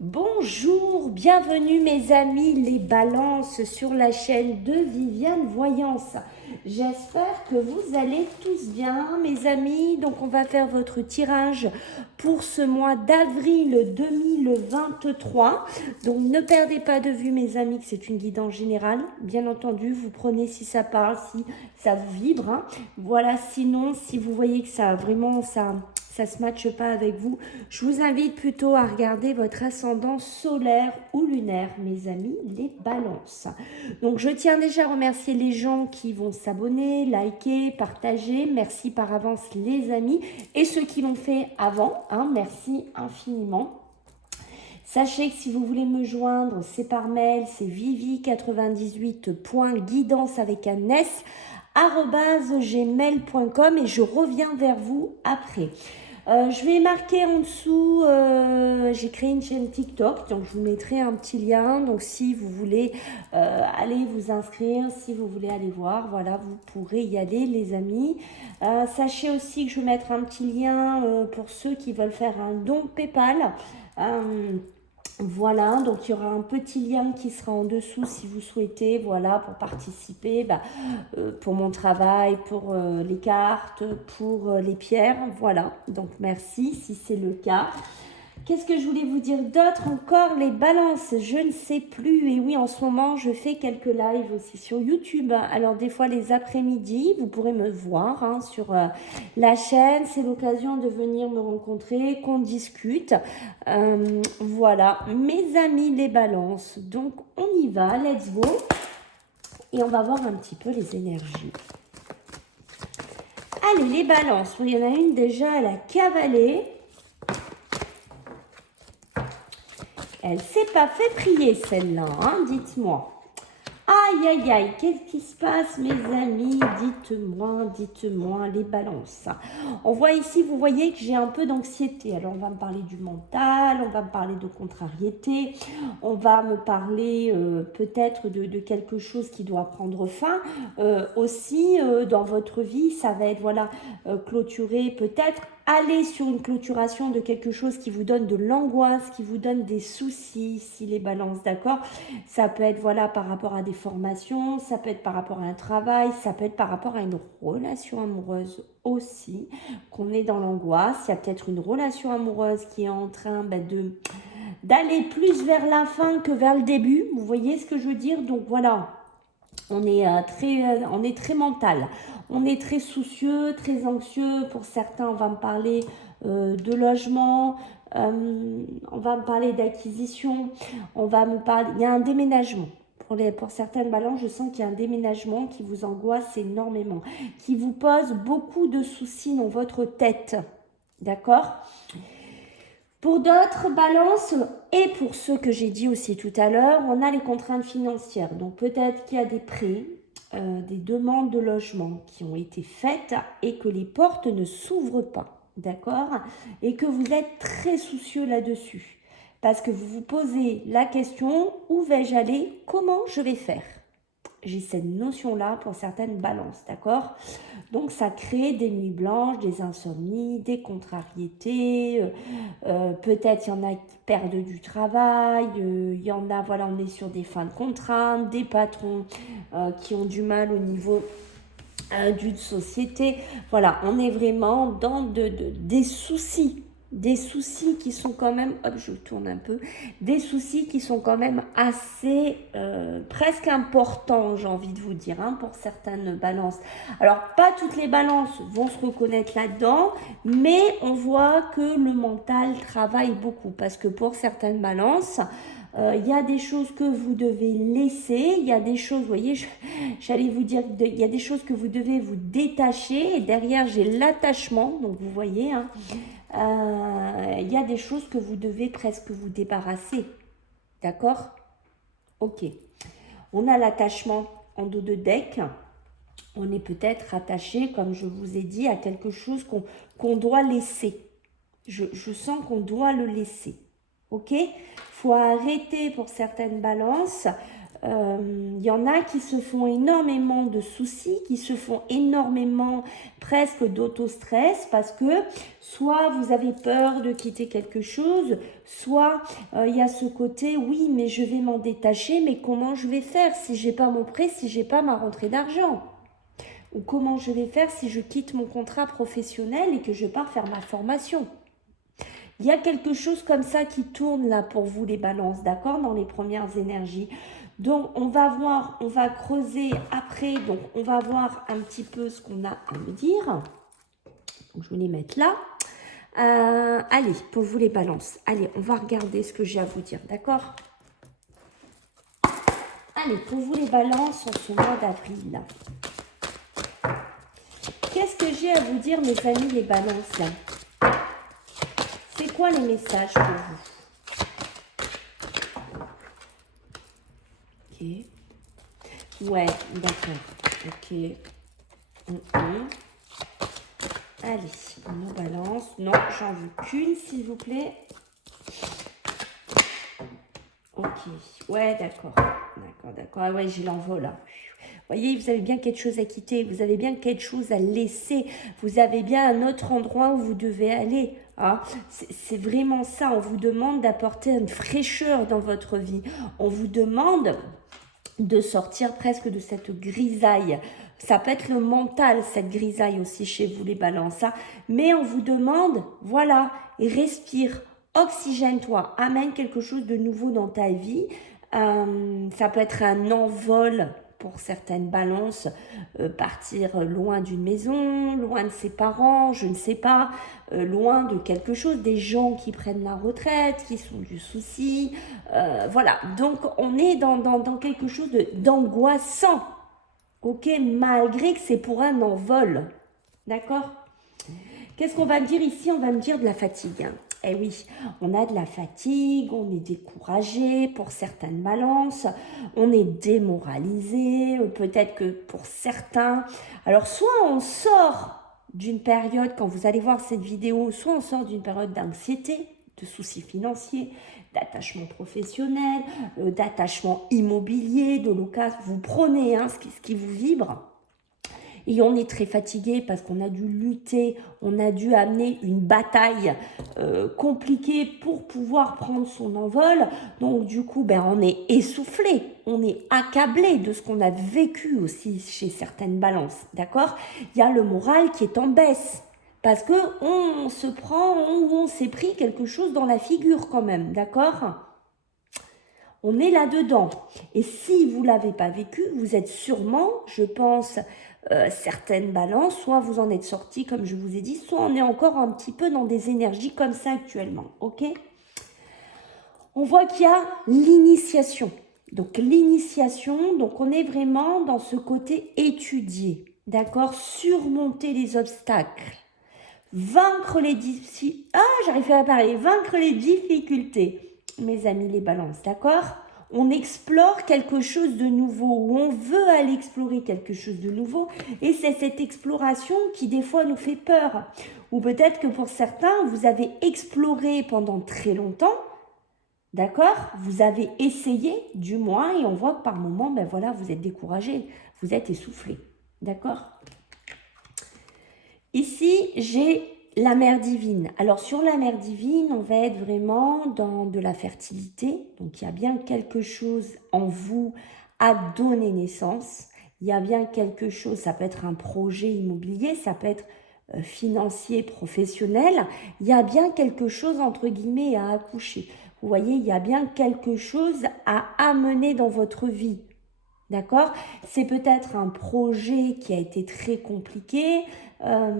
Bonjour, bienvenue mes amis les balances sur la chaîne de Viviane Voyance. J'espère que vous allez tous bien mes amis. Donc on va faire votre tirage pour ce mois d'avril 2023. Donc ne perdez pas de vue mes amis que c'est une guidance générale. Bien entendu, vous prenez si ça parle, si ça vous vibre. Voilà, sinon si vous voyez que ça vraiment ça se matche pas avec vous, je vous invite plutôt à regarder votre ascendant solaire ou lunaire, mes amis, les balances. Donc, je tiens déjà à remercier les gens qui vont s'abonner, liker, partager. Merci par avance, les amis. Et ceux qui l'ont fait avant, merci infiniment. Sachez que si vous voulez me joindre, c'est par mail, c'est vivi98.guidance avec un S, @gmail.com et je reviens vers vous après. Je vais marquer en dessous, j'ai créé une chaîne TikTok, donc je vous mettrai un petit lien. Donc si vous voulez aller vous inscrire, si vous voulez aller voir, voilà, vous pourrez y aller les amis. Sachez aussi que je vais mettre un petit lien pour ceux qui veulent faire un don PayPal. Voilà, donc il y aura un petit lien qui sera en dessous si vous souhaitez, voilà, pour participer pour mon travail, pour les cartes, pour les pierres, voilà. Donc merci si c'est le cas. Qu'est-ce que je voulais vous dire d'autre encore? Les balances, je ne sais plus. Et oui, en ce moment, je fais quelques lives aussi sur YouTube. Alors, des fois, les après-midi, vous pourrez me voir sur la chaîne. C'est l'occasion de venir me rencontrer, qu'on discute. Voilà, mes amis, les balances. Donc, on y va, let's go. Et on va voir un petit peu les énergies. Allez, les balances. Il y en a une déjà, elle a cavalé. Elle s'est pas fait prier celle-là, dites-moi. Aïe, aïe, aïe, qu'est-ce qui se passe mes amis? Dites-moi, les balances. On voit ici, vous voyez que j'ai un peu d'anxiété. Alors on va me parler du mental, on va me parler de contrariété, on va me parler peut-être de quelque chose qui doit prendre fin. Aussi, dans votre vie, ça va être, voilà, clôturer peut-être. Allez sur une clôturation de quelque chose qui vous donne de l'angoisse, qui vous donne des soucis, si les balances, d'accord? Ça peut être, voilà, par rapport à des formations, ça peut être par rapport à un travail, ça peut être par rapport à une relation amoureuse aussi, qu'on est dans l'angoisse. Il y a peut-être une relation amoureuse qui est en train d'aller plus vers la fin que vers le début. Vous voyez ce que je veux dire? Donc voilà. On est très mental, on est très soucieux, très anxieux. Pour certains, on va me parler de logement, on va me parler d'acquisition, on va me parler, il y a un déménagement. Pour certaines balances, je sens qu'il y a un déménagement qui vous angoisse énormément, qui vous pose beaucoup de soucis dans votre tête, d'accord? Pour d'autres balances, et pour ceux que j'ai dit aussi tout à l'heure, on a les contraintes financières. Donc peut-être qu'il y a des prêts, des demandes de logement qui ont été faites et que les portes ne s'ouvrent pas, d'accord? Et que vous êtes très soucieux là-dessus. Parce que vous vous posez la question, où vais-je aller? Comment je vais faire? J'ai cette notion-là pour certaines balances, d'accord? Donc, ça crée des nuits blanches, des insomnies, des contrariétés. Peut-être il y en a qui perdent du travail. Il y en a, voilà, on est sur des fins de contrainte, des patrons qui ont du mal au niveau d'une société. Voilà, on est vraiment dans des soucis. Des soucis qui sont quand même, hop, je tourne un peu, des soucis qui sont quand même assez, presque importants, j'ai envie de vous dire, pour certaines balances. Alors, pas toutes les balances vont se reconnaître là-dedans, mais on voit que le mental travaille beaucoup, parce que pour certaines balances, il y a des choses que vous devez laisser, il y a des choses, vous voyez, j'allais vous dire, il y a des choses que vous devez vous détacher, et derrière j'ai l'attachement, donc vous voyez, il y a des choses que vous devez presque vous débarrasser, d'accord? Ok, on a l'attachement en dos de deck, on est peut-être attaché, comme je vous ai dit, à quelque chose qu'on doit laisser. Je sens qu'on doit le laisser. Ok? Faut arrêter pour certaines balances Il y en a qui se font énormément de soucis, qui se font énormément presque d'auto-stress parce que soit vous avez peur de quitter quelque chose, soit il y a ce côté, oui, mais je vais m'en détacher, mais comment je vais faire si j'ai pas mon prêt, si j'ai pas ma rentrée d'argent? Ou comment je vais faire si je quitte mon contrat professionnel et que je pars faire ma formation? Il y a quelque chose comme ça qui tourne là pour vous les balances, d'accord, dans les premières énergies. Donc, on va voir, on va creuser après, donc on va voir un petit peu ce qu'on a à me dire. Donc, je vais les mettre là. Allez, pour vous les balances, allez, on va regarder ce que j'ai à vous dire, d'accord? Allez, pour vous les balances en ce mois d'avril. Qu'est-ce que j'ai à vous dire, mes amis, les balances là? C'est quoi les messages pour vous? Ok. Ouais, d'accord. Ok. Allez, on nous balance. Non, j'en veux qu'une, s'il vous plaît. Ok. Ouais, d'accord. D'accord. Ah ouais, j'ai l'envol là. Vous voyez, vous avez bien quelque chose à quitter. Vous avez bien quelque chose à laisser. Vous avez bien un autre endroit où vous devez aller. Hein. C'est vraiment ça. On vous demande d'apporter une fraîcheur dans votre vie. On vous demande de sortir presque de cette grisaille. Ça peut être le mental, cette grisaille aussi chez vous les balances. Hein. Mais on vous demande, voilà, respire, oxygène-toi, amène quelque chose de nouveau dans ta vie. Ça peut être un envol pour certaines balances, partir loin d'une maison, loin de ses parents, je ne sais pas, loin de quelque chose, des gens qui prennent la retraite, qui sont du souci, voilà. Donc on est dans quelque chose d'angoissant, ok, malgré que c'est pour un envol, d'accord? Qu'est-ce qu'on va me dire ici? On va me dire de la fatigue. Eh oui, on a de la fatigue, on est découragé pour certaines balances, on est démoralisé, peut-être que pour certains. Alors, soit on sort d'une période, quand vous allez voir cette vidéo, soit on sort d'une période d'anxiété, de soucis financiers, d'attachement professionnel, d'attachement immobilier, de location. Vous prenez ce qui vous vibre. Et on est très fatigué parce qu'on a dû lutter, on a dû amener une bataille compliquée pour pouvoir prendre son envol. Donc du coup, on est essoufflé, on est accablé de ce qu'on a vécu aussi chez certaines balances, d'accord? Il y a le moral qui est en baisse parce que on se prend, on s'est pris quelque chose dans la figure quand même, d'accord? On est là-dedans. Et si vous ne l'avez pas vécu, vous êtes sûrement, je pense, certaines balances, soit vous en êtes sorti, comme je vous ai dit, soit on est encore un petit peu dans des énergies comme ça actuellement. Ok? On voit qu'il y a l'initiation. Donc l'initiation, donc on est vraiment dans ce côté étudier. D'accord? Surmonter les obstacles. Vaincre les difficultés. Ah, j'arrive à parler. Vaincre les difficultés. Mes amis les balances, d'accord? On explore quelque chose de nouveau, ou on veut aller explorer quelque chose de nouveau, et c'est cette exploration qui des fois nous fait peur. Ou peut-être que pour certains, vous avez exploré pendant très longtemps, d'accord? Vous avez essayé, du moins, et on voit que par moments, voilà, vous êtes découragé, vous êtes essoufflé, d'accord? Ici, j'ai la mère divine. Alors, sur la mère divine, on va être vraiment dans de la fertilité. Donc, il y a bien quelque chose en vous à donner naissance. Il y a bien quelque chose, ça peut être un projet immobilier, ça peut être financier, professionnel. Il y a bien quelque chose, entre guillemets, à accoucher. Vous voyez, il y a bien quelque chose à amener dans votre vie. D'accord? C'est peut-être un projet qui a été très compliqué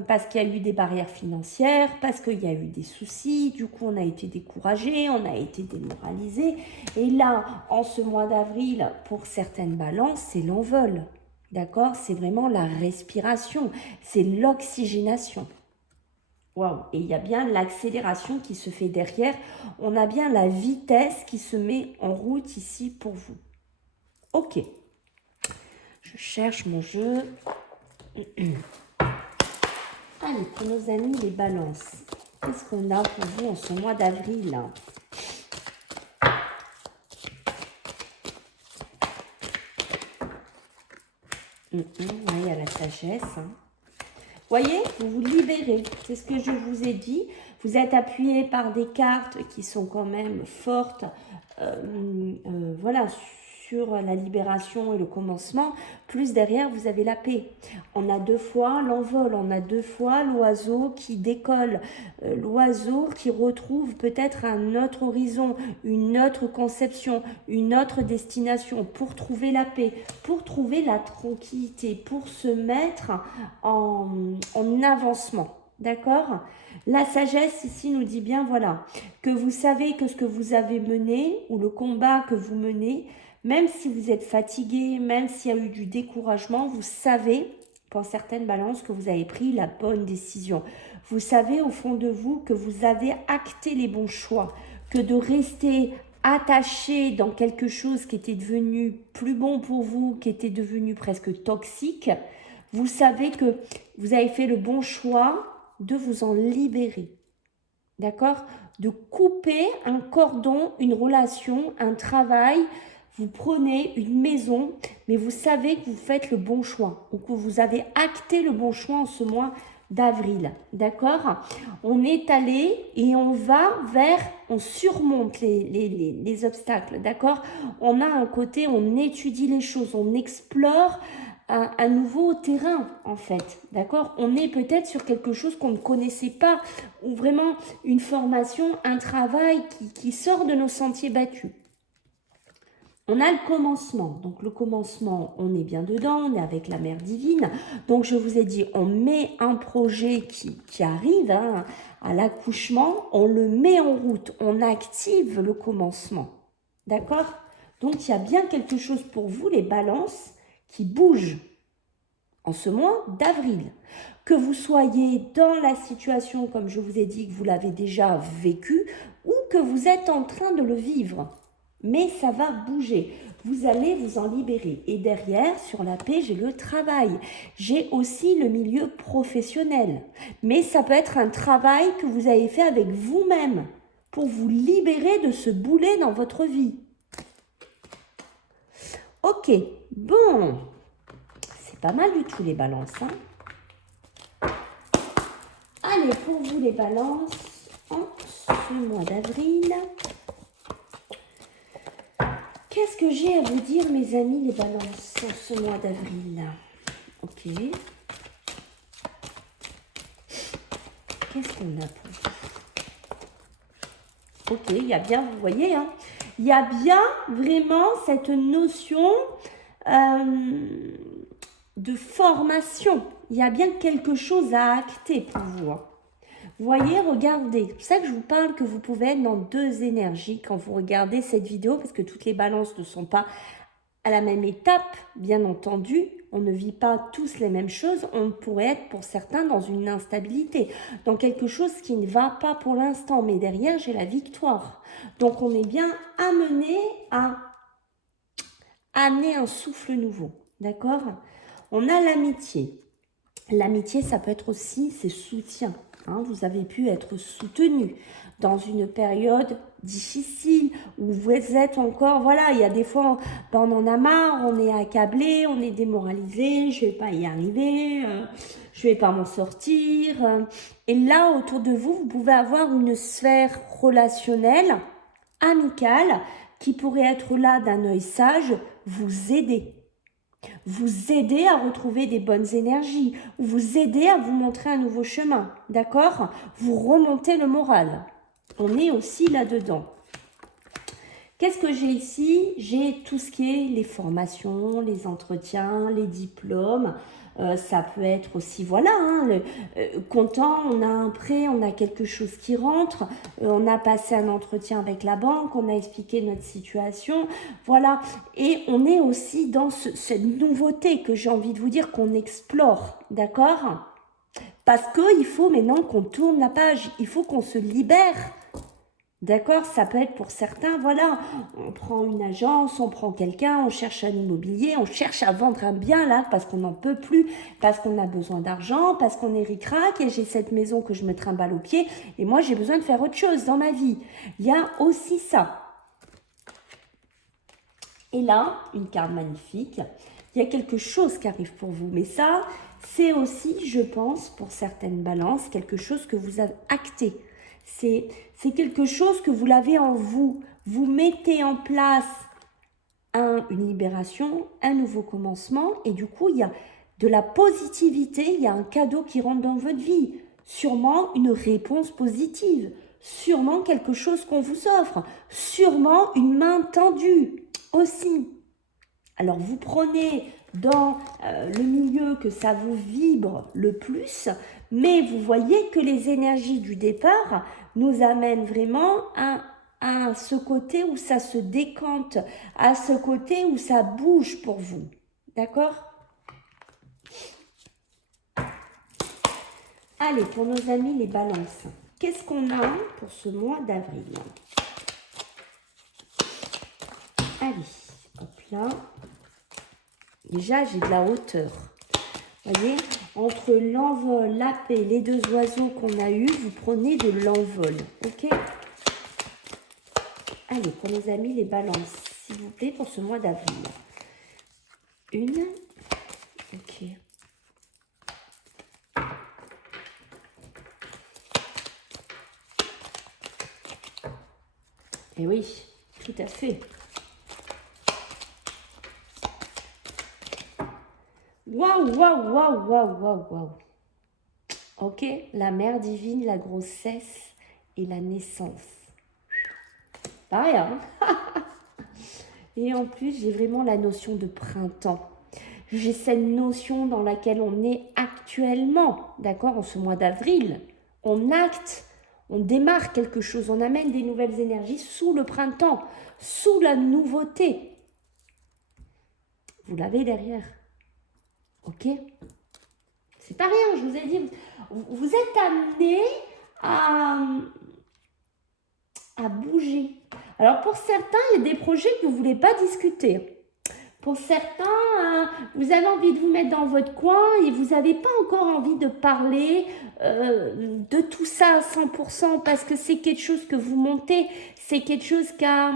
parce qu'il y a eu des barrières financières, parce qu'il y a eu des soucis, du coup on a été découragé, on a été démoralisé. Et là, en ce mois d'avril, pour certaines balances, c'est l'envol. D'accord? C'est vraiment la respiration, c'est l'oxygénation. Waouh! Et il y a bien l'accélération qui se fait derrière. On a bien la vitesse qui se met en route ici pour vous. Ok. Je cherche mon jeu. Allez, pour nos amis les balances, qu'est-ce qu'on a pour vous en ce mois d'avril? Il y a la sagesse. Hein. Voyez, vous vous libérez. C'est ce que je vous ai dit. Vous êtes appuyé par des cartes qui sont quand même fortes. Voilà, sur la libération et le commencement. Plus derrière, vous avez la paix. On a 2 fois l'envol. On a 2 fois l'oiseau qui décolle. L'oiseau qui retrouve peut-être un autre horizon, une autre conception, une autre destination pour trouver la paix, pour trouver la tranquillité, pour se mettre en avancement. D'accord? La sagesse ici nous dit bien, voilà, que vous savez que ce que vous avez mené ou le combat que vous menez, même si vous êtes fatigué, même s'il y a eu du découragement, vous savez, pour certaines balances, que vous avez pris la bonne décision. Vous savez au fond de vous que vous avez acté les bons choix, que de rester attaché dans quelque chose qui était devenu plus bon pour vous, qui était devenu presque toxique, vous savez que vous avez fait le bon choix de vous en libérer. D'accord? De couper un cordon, une relation, un travail. Vous prenez une maison, mais vous savez que vous faites le bon choix ou que vous avez acté le bon choix en ce mois d'avril. D'accord? On est allé et on va vers, on surmonte les obstacles. D'accord? On a un côté, on étudie les choses, on explore un nouveau terrain en fait, d'accord? On est peut-être sur quelque chose qu'on ne connaissait pas ou vraiment une formation, un travail qui sort de nos sentiers battus. On a le commencement, donc le commencement, on est bien dedans, on est avec la mère divine, donc je vous ai dit, on met un projet qui arrive hein, à l'accouchement, on le met en route, on active le commencement, d'accord? Donc il y a bien quelque chose pour vous, les balances, qui bouge en ce mois d'avril. Que vous soyez dans la situation, comme je vous ai dit, que vous l'avez déjà vécu, ou que vous êtes en train de le vivre. Mais ça va bouger. Vous allez vous en libérer. Et derrière, sur la paix, j'ai le travail. J'ai aussi le milieu professionnel. Mais ça peut être un travail que vous avez fait avec vous-même pour vous libérer de ce boulet dans votre vie. Ok, bon, c'est pas mal du tout les balances. Hein. Allez, pour vous les balances, en ce mois d'avril, qu'est-ce que j'ai à vous dire mes amis les balances en ce mois d'avril? Ok. Qu'est-ce qu'on a pour vous? Ok, il y a bien, vous voyez, hein, il y a bien vraiment cette notion de formation. Il y a bien quelque chose à acter pour vous. Hein. Vous voyez, regardez. C'est pour ça que je vous parle que vous pouvez être dans 2 énergies quand vous regardez cette vidéo, parce que toutes les balances ne sont pas à la même étape, bien entendu. On ne vit pas tous les mêmes choses. On pourrait être pour certains dans une instabilité, dans quelque chose qui ne va pas pour l'instant. Mais derrière, j'ai la victoire. Donc, on est bien amené à amener un souffle nouveau. D'accord? On a l'amitié. L'amitié, ça peut être aussi ses soutiens. Hein, vous avez pu être soutenu dans une période difficile où vous êtes encore, voilà, il y a des fois, ben, on en a marre, on est accablé, on est démoralisé, je ne vais pas y arriver, je ne vais pas m'en sortir. Et là, autour de vous, vous pouvez avoir une sphère relationnelle, amicale, qui pourrait être là d'un œil sage, vous aider. Vous aider à retrouver des bonnes énergies, vous aider à vous montrer un nouveau chemin, d'accord? Vous remontez le moral. On est aussi là-dedans. Qu'est-ce que j'ai ici? J'ai tout ce qui est les formations, les entretiens, les diplômes. Ça peut être aussi, voilà, hein, content, on a un prêt, on a quelque chose qui rentre, on a passé un entretien avec la banque, on a expliqué notre situation, voilà. Et on est aussi dans cette nouveauté que j'ai envie de vous dire qu'on explore, d'accord? Parce qu'il faut maintenant qu'on tourne la page, il faut qu'on se libère. D'accord, ça peut être pour certains, voilà, on prend une agence, on prend quelqu'un, on cherche un immobilier, on cherche à vendre un bien là parce qu'on n'en peut plus, parce qu'on a besoin d'argent, parce qu'on est ric-rac et j'ai cette maison que je me trimballe au pied et moi j'ai besoin de faire autre chose dans ma vie. Il y a aussi ça. Et là, une carte magnifique Il y a quelque chose qui arrive pour vous. Mais ça, c'est aussi, je pense, pour certaines balances, quelque chose que vous avez acté. C'est quelque chose que vous l'avez en vous. Vous mettez en place une libération, un nouveau commencement. Et du coup, il y a de la positivité, il y a un cadeau qui rentre dans votre vie. Sûrement une réponse positive. Sûrement quelque chose qu'on vous offre. Sûrement une main tendue aussi. Alors, vous prenez dans le milieu que ça vous vibre le plus, mais vous voyez que les énergies du départ nous amènent vraiment à ce côté où ça se décante, à ce côté où ça bouge pour vous. D'accord? Allez, pour nos amis les balances, qu'est-ce qu'on a pour ce mois d'avril? Allez, hop là. Déjà, j'ai de la hauteur. Vous voyez, entre l'envol, la paix, les deux oiseaux qu'on a eus, vous prenez de l'envol. Ok? Allez, pour mes amis, les balances, s'il vous plaît, pour ce mois d'avril. Une. Ok. Et oui, tout à fait. Waouh, waouh, waouh, waouh, waouh, waouh. Ok, la mère divine, la grossesse et la naissance. Pas rien. Et en plus, j'ai vraiment la notion de printemps. J'ai cette notion dans laquelle on est actuellement, d'accord, en ce mois d'avril. On acte, on démarre quelque chose, on amène des nouvelles énergies sous le printemps, sous la nouveauté. Vous l'avez derrière. Ok? C'est pas rien, je vous ai dit. Vous êtes amené à bouger. Alors pour certains, il y a des projets que vous ne voulez pas discuter. Pour certains, vous avez envie de vous mettre dans votre coin et vous n'avez pas encore envie de parler de tout ça à 100% parce que c'est quelque chose que vous montez, c'est quelque chose qui a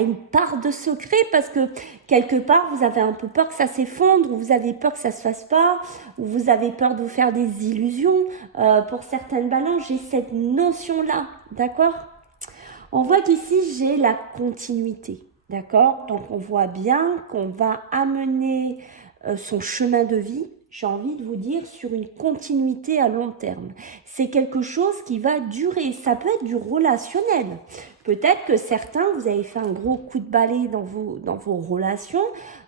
une part de secret parce que quelque part, vous avez un peu peur que ça s'effondre, ou vous avez peur que ça ne se fasse pas, ou vous avez peur de vous faire des illusions. Pour certaines balances, j'ai cette notion-là, d'accord? On voit qu'ici, j'ai la continuité, d'accord? Donc, on voit bien qu'on va amener son chemin de vie, j'ai envie de vous dire, sur une continuité à long terme. C'est quelque chose qui va durer. Ça peut être du relationnel. Peut-être que certains, vous avez fait un gros coup de balai dans vos relations,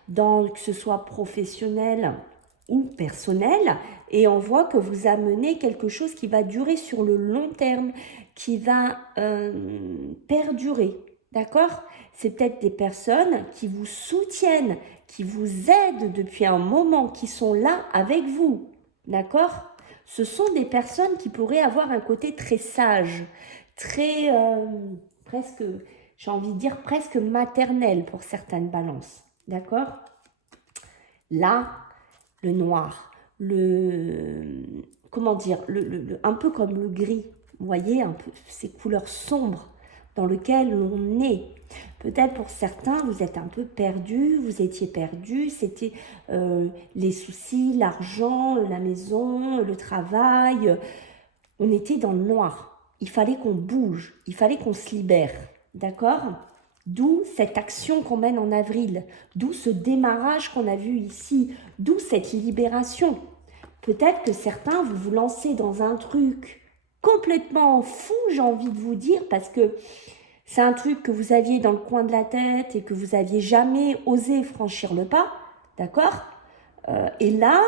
que ce soit professionnel ou personnel, et on voit que vous amenez quelque chose qui va durer sur le long terme, qui va perdurer, d'accord? C'est peut-être des personnes qui vous soutiennent, qui vous aident depuis un moment, qui sont là avec vous, d'accord? Ce sont des personnes qui pourraient avoir un côté très sage, très, presque, j'ai envie de dire presque maternel pour certaines balances, d'accord? Là, le noir, comment dire, un peu comme le gris, vous voyez, un peu ces couleurs sombres dans lesquelles on est. Peut-être pour certains, vous êtes un peu perdu, vous étiez perdu, c'était les soucis, l'argent, la maison, le travail. On était dans le noir. Il fallait qu'on bouge, il fallait qu'on se libère, d'accord? D'où cette action qu'on mène en avril, d'où ce démarrage qu'on a vu ici, d'où cette libération. Peut-être que certains, vous vous lancez dans un truc complètement fou, j'ai envie de vous dire, parce que c'est un truc que vous aviez dans le coin de la tête et que vous n'aviez jamais osé franchir le pas, d'accord? Et là,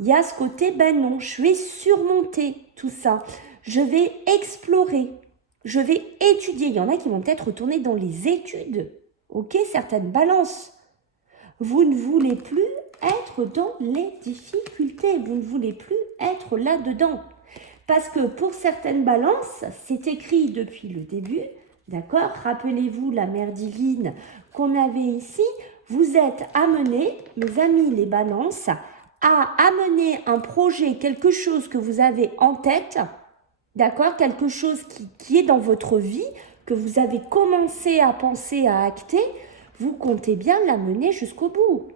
il y a ce côté, ben non, je vais surmonter tout ça. Je vais explorer, je vais étudier. Il y en a qui vont peut-être retourner dans les études, ok? Certaines balances. Vous ne voulez plus être dans les difficultés, vous ne voulez plus être là-dedans. Parce que pour certaines balances, c'est écrit depuis le début, d'accord? Rappelez-vous la mère divine qu'on avait ici. Vous êtes amenés, mes amis les balances, à amener un projet, quelque chose que vous avez en tête, d'accord? Quelque chose qui est dans votre vie, que vous avez commencé à penser, à acter, vous comptez bien l'amener jusqu'au bout.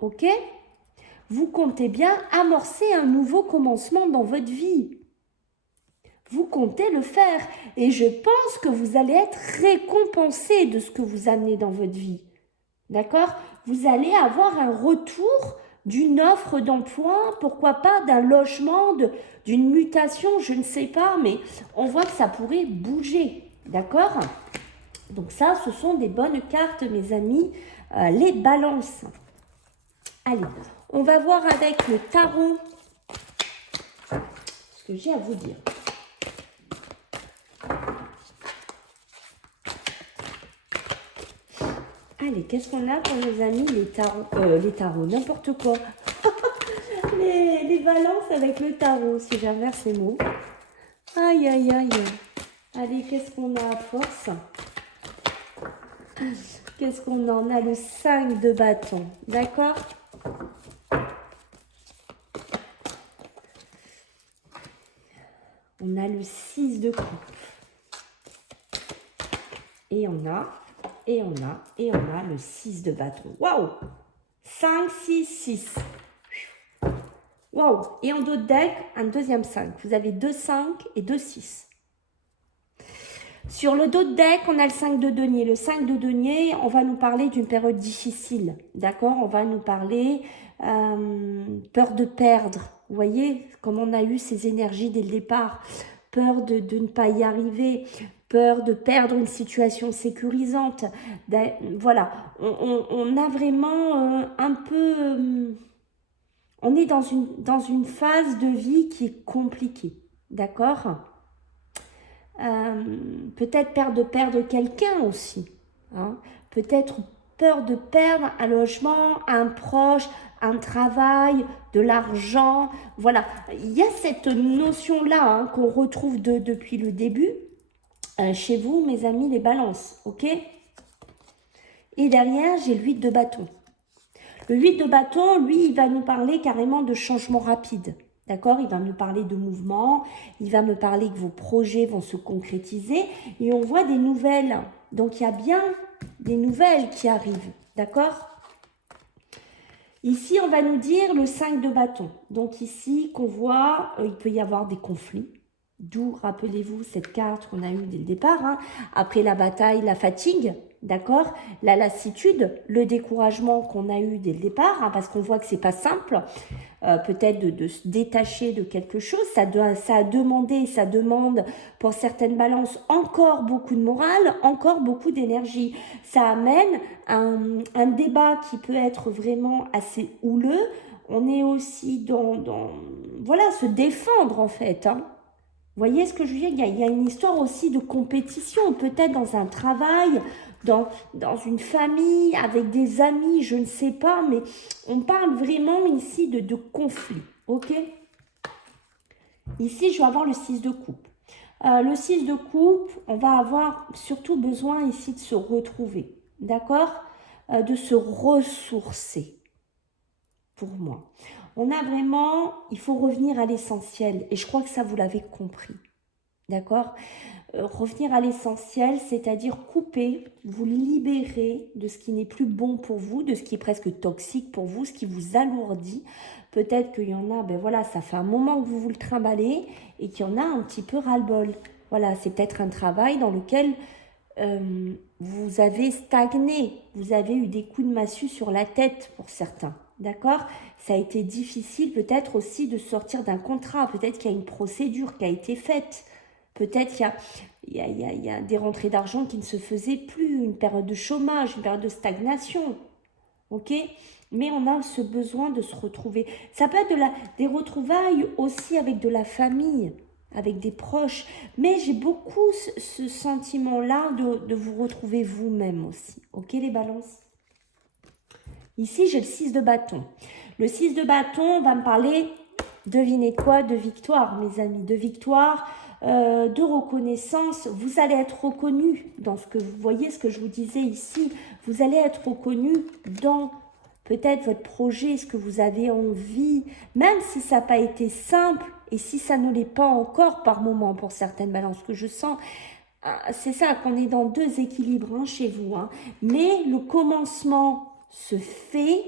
ok? Vous comptez bien amorcer un nouveau commencement dans votre vie. Vous comptez le faire. Et je pense que vous allez être récompensé de ce que vous amenez dans votre vie. D'accord? Vous allez avoir un retour d'une offre d'emploi, pourquoi pas d'un logement, d'une mutation, je ne sais pas, mais on voit que ça pourrait bouger. D'accord? Donc ça, ce sont des bonnes cartes, mes amis, les balances. Allez, on va voir avec le tarot ce que j'ai à vous dire. Allez, qu'est-ce qu'on a pour nos amis les tarots, n'importe quoi. les balances avec le tarot, si j'inverse les mots. Aïe, aïe, aïe. Allez, qu'est-ce qu'on a à force? Qu'est-ce qu'on a? On a le 5 de bâton, d'accord? On a le 6 de coupe. Et on a le 6 de bâton. Waouh! 5, 6, 6. Waouh! Et en dos de deck, un deuxième 5. Vous avez 2 5 et 2 6. Sur le dos de deck, on a le 5 de denier. Le 5 de denier, on va nous parler d'une période difficile. D'accord? On va nous parler peur de perdre. Vous voyez, comme on a eu ces énergies dès le départ. Peur de ne pas y arriver. Peur de perdre une situation sécurisante. Voilà, on a vraiment un peu... on est dans une phase de vie qui est compliquée. D'accord? Peut-être peur de perdre quelqu'un aussi. Hein. Peut-être peur de perdre un logement, un proche, un travail, de l'argent. Voilà, il y a cette notion-là hein, qu'on retrouve depuis le début chez vous, mes amis, les balances. Ok? Et derrière, j'ai le 8 de bâton. Le 8 de bâton, lui, il va nous parler carrément de changement rapide. D'accord? Il va nous parler de mouvement, il va me parler que vos projets vont se concrétiser et on voit des nouvelles. Donc, il y a bien des nouvelles qui arrivent. D'accord? Ici, on va nous dire le 5 de bâton. Donc, ici, qu'on voit, il peut y avoir des conflits. D'où, rappelez-vous, cette carte qu'on a eue dès le départ. Hein. Après la bataille, la fatigue, d'accord? La lassitude, le découragement qu'on a eu dès le départ, hein, parce qu'on voit que c'est pas simple, peut-être de se détacher de quelque chose. Ça a demandé, ça demande pour certaines balances encore beaucoup de morale, encore beaucoup d'énergie. Ça amène un débat qui peut être vraiment assez houleux. On est aussi dans voilà, se défendre en fait, hein. Vous voyez ce que je veux dire? Il y a une histoire aussi de compétition, peut-être dans un travail, dans une famille, avec des amis, je ne sais pas, mais on parle vraiment ici de conflit, ok? Ici, je vais avoir le 6 de coupe. Le 6 de coupe, on va avoir surtout besoin ici de se retrouver, d'accord? De se ressourcer, pour moi. On a vraiment, il faut revenir à l'essentiel, et je crois que ça, vous l'avez compris. D'accord? Revenir à l'essentiel, c'est-à-dire couper, vous libérer de ce qui n'est plus bon pour vous, de ce qui est presque toxique pour vous, ce qui vous alourdit. Peut-être qu'il y en a, ben voilà, ça fait un moment que vous le trimballez et qu'il y en a un petit peu ras-le-bol. Voilà, c'est peut-être un travail dans lequel vous avez stagné, vous avez eu des coups de massue sur la tête pour certains. D'accord? Ça a été difficile peut-être aussi de sortir d'un contrat, peut-être qu'il y a une procédure qui a été faite. Peut-être qu'il y a des rentrées d'argent qui ne se faisaient plus, une période de chômage, une période de stagnation. Ok? Mais on a ce besoin de se retrouver. Ça peut être des retrouvailles aussi avec de la famille, avec des proches. Mais j'ai beaucoup ce sentiment-là de vous retrouver vous-même aussi. Ok les balances? Ici, j'ai le 6 de bâton. Le 6 de bâton va me parler, devinez quoi, de victoire, mes amis, de victoire, de reconnaissance. Vous allez être reconnu dans ce que vous voyez, ce que je vous disais ici. Vous allez être reconnu dans peut-être votre projet, ce que vous avez envie, même si ça n'a pas été simple et si ça ne l'est pas encore par moment pour certaines balances que je sens. C'est ça qu'on est dans deux équilibres hein, chez vous. Hein. Mais le commencement se fait,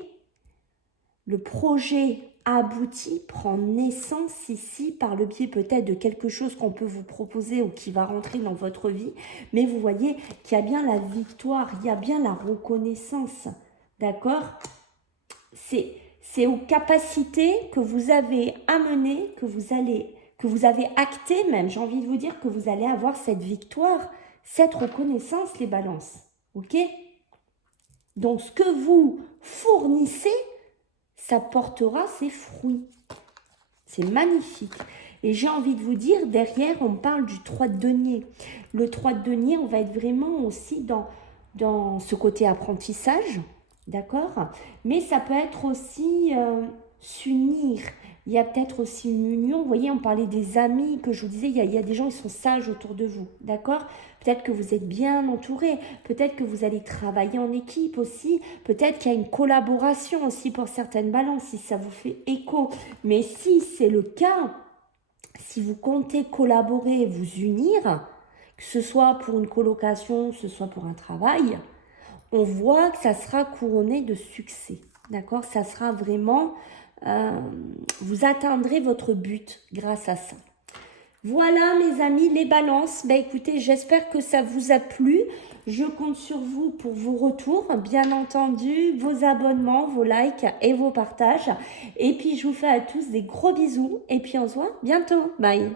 le projet abouti, prend naissance ici par le biais peut-être de quelque chose qu'on peut vous proposer ou qui va rentrer dans votre vie. Mais vous voyez qu'il y a bien la victoire, il y a bien la reconnaissance. D'accord? C'est aux capacités que vous avez amenées, que vous avez actées même. J'ai envie de vous dire que vous allez avoir cette victoire, cette reconnaissance, les balances. Ok? Donc, ce que vous fournissez, ça portera ses fruits. C'est magnifique. Et j'ai envie de vous dire, derrière, on parle du 3 de denier. Le 3 de denier, on va être vraiment aussi dans ce côté apprentissage, d'accord? Mais ça peut être aussi s'unir. Il y a peut-être aussi une union. Vous voyez, on parlait des amis, que je vous disais, il y a des gens qui sont sages autour de vous, d'accord? Peut-être que vous êtes bien entouré, peut-être que vous allez travailler en équipe aussi, peut-être qu'il y a une collaboration aussi pour certaines balances, si ça vous fait écho. Mais si c'est le cas, si vous comptez collaborer, vous unir, que ce soit pour une colocation, que ce soit pour un travail, on voit que ça sera couronné de succès, d'accord? Ça sera vraiment... vous atteindrez votre but grâce à ça. Voilà mes amis, les balances. Ben écoutez, j'espère que ça vous a plu. Je compte sur vous pour vos retours, bien entendu, vos abonnements, vos likes et vos partages. Et puis je vous fais à tous des gros bisous et puis on se voit bientôt. Bye.